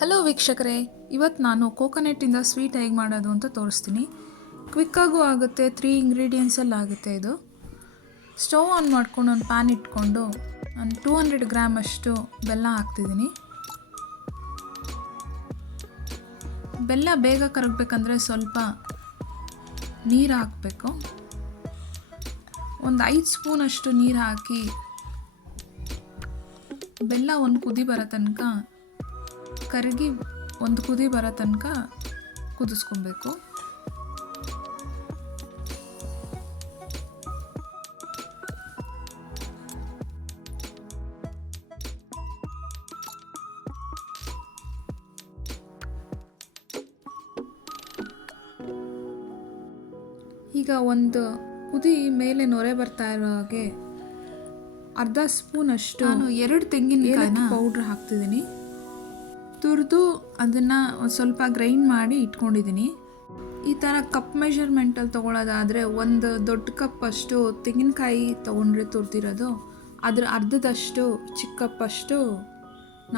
Hello ವೀಕ್ಷಕರೇ, ಇವತ್ತು ನಾನು ಕೋಕೋನಟ್ಟಿಂದ ಸ್ವೀಟ್ ಹೇಗೆ ಮಾಡೋದು ಅಂತ ತೋರಿಸ್ತೀನಿ. ಕ್ವಿಕ್ಕಾಗೂ ಆಗುತ್ತೆ, 3 ಇಂಗ್ರೀಡಿಯೆಂಟ್ಸಲ್ಲಿ ಆಗುತ್ತೆ ಇದು. ಸ್ಟವ್ ಆನ್ ಮಾಡ್ಕೊಂಡು ಒಂದು ಪ್ಯಾನ್ ಇಟ್ಕೊಂಡು ನಾನು 200 ಗ್ರಾಮ್ ಅಷ್ಟು ಬೆಲ್ಲ ಹಾಕ್ತಿದ್ದೀನಿ. ಬೆಲ್ಲ ಬೇಗ ಕರಗಬೇಕಂದ್ರೆ ಸ್ವಲ್ಪ ನೀರು ಹಾಕಬೇಕು. ಒಂದು 5 ಸ್ಪೂನ್ ಅಷ್ಟು ನೀರು ಹಾಕಿ ಬೆಲ್ಲ ಒಂದು ಕುದಿ ಬರೋ ತನಕ ಕರಗಿ ಒಂದು ಕುದಿ ಬರೋ ತನಕ ಕುದಿಸ್ಕೊಬೇಕು. ಈಗ ಒಂದು ಕುದಿ ಮೇಲೆ ನೊರೆ ಬರ್ತಾ ಇರೋ ಹಾಗೆ ಅರ್ಧ ಸ್ಪೂನ್ ಅಷ್ಟು ನಾನು 2 ತೆಂಗಿನಕಾಯಿನ ಪೌಡ್ರ್ ಹಾಕ್ತಿದ್ದೀನಿ. ತುರಿದು ಅದನ್ನು ಒಂದು ಸ್ವಲ್ಪ ಗ್ರೈಂಡ್ ಮಾಡಿ ಇಟ್ಕೊಂಡಿದ್ದೀನಿ. ಈ ಥರ ಕಪ್ ಮೆಷರ್ಮೆಂಟಲ್ಲಿ ತೊಗೊಳ್ಳೋದಾದರೆ ಒಂದು ದೊಡ್ಡ ಕಪ್ ಅಷ್ಟು ತೆಂಗಿನಕಾಯಿ ತೊಗೊಂಡ್ರೆ ತುರಿದಿರೋದು, ಅದರ ಅರ್ಧದಷ್ಟು ಚಿಕ್ಕ ಕಪ್ಪಷ್ಟು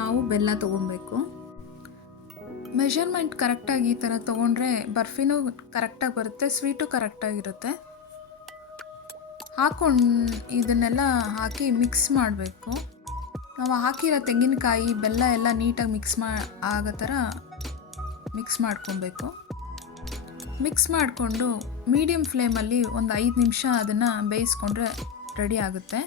ನಾವು ಬೆಲ್ಲ ತೊಗೊಬೇಕು. ಮೆಷರ್ಮೆಂಟ್ ಕರೆಕ್ಟಾಗಿ ಈ ಥರ ತೊಗೊಂಡ್ರೆ ಬರ್ಫಿನೂ ಕರೆಕ್ಟಾಗಿ ಬರುತ್ತೆ, ಸ್ವೀಟು ಕರೆಕ್ಟಾಗಿರುತ್ತೆ. ಇದನ್ನೆಲ್ಲ ಹಾಕಿ ಮಿಕ್ಸ್ ಮಾಡಬೇಕು. ನಾವು ಹಾಕಿರೋ ತೆಂಗಿನಕಾಯಿ ಬೆಲ್ಲ ಎಲ್ಲ ನೀಟಾಗಿ ಆಗೋ ಥರ ಮಿಕ್ಸ್ ಮಾಡ್ಕೊಬೇಕು. ಮಿಕ್ಸ್ ಮಾಡಿಕೊಂಡು ಮೀಡಿಯಮ್ ಫ್ಲೇಮಲ್ಲಿ ಒಂದು 5 ನಿಮಿಷ ಅದನ್ನು ಬೇಯಿಸ್ಕೊಂಡ್ರೆ ರೆಡಿ ಆಗುತ್ತೆ.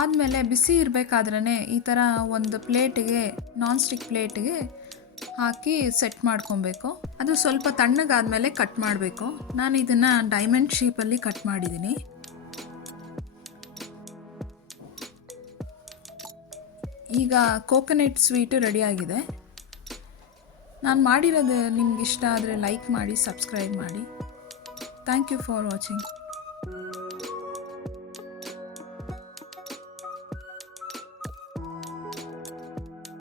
ಆದಮೇಲೆ ಬಿಸಿ ಇರಬೇಕಾದ್ರೇ ಈ ಥರ ಒಂದು ಪ್ಲೇಟಿಗೆ, ನಾನ್ ಸ್ಟಿಕ್ ಪ್ಲೇಟಿಗೆ ಹಾಕಿ ಸೆಟ್ ಮಾಡ್ಕೊಬೇಕು. ಅದು ಸ್ವಲ್ಪ ತಣ್ಣಗಾದಮೇಲೆ ಕಟ್ ಮಾಡಬೇಕು. ನಾನು ಇದನ್ನು ಡೈಮಂಡ್ ಶೇಪಲ್ಲಿ ಕಟ್ ಮಾಡಿದ್ದೀನಿ. ಈಗ ಕೋಕೋನಟ್ ಸ್ವೀಟು ರೆಡಿಯಾಗಿದೆ. ನಾನು ಮಾಡಿರೋದು ನಿಮ್ಗೆ ಇಷ್ಟ ಆದರೆ ಲೈಕ್ ಮಾಡಿ, ಸಬ್ಸ್ಕ್ರೈಬ್ ಮಾಡಿ. Thank you for watching.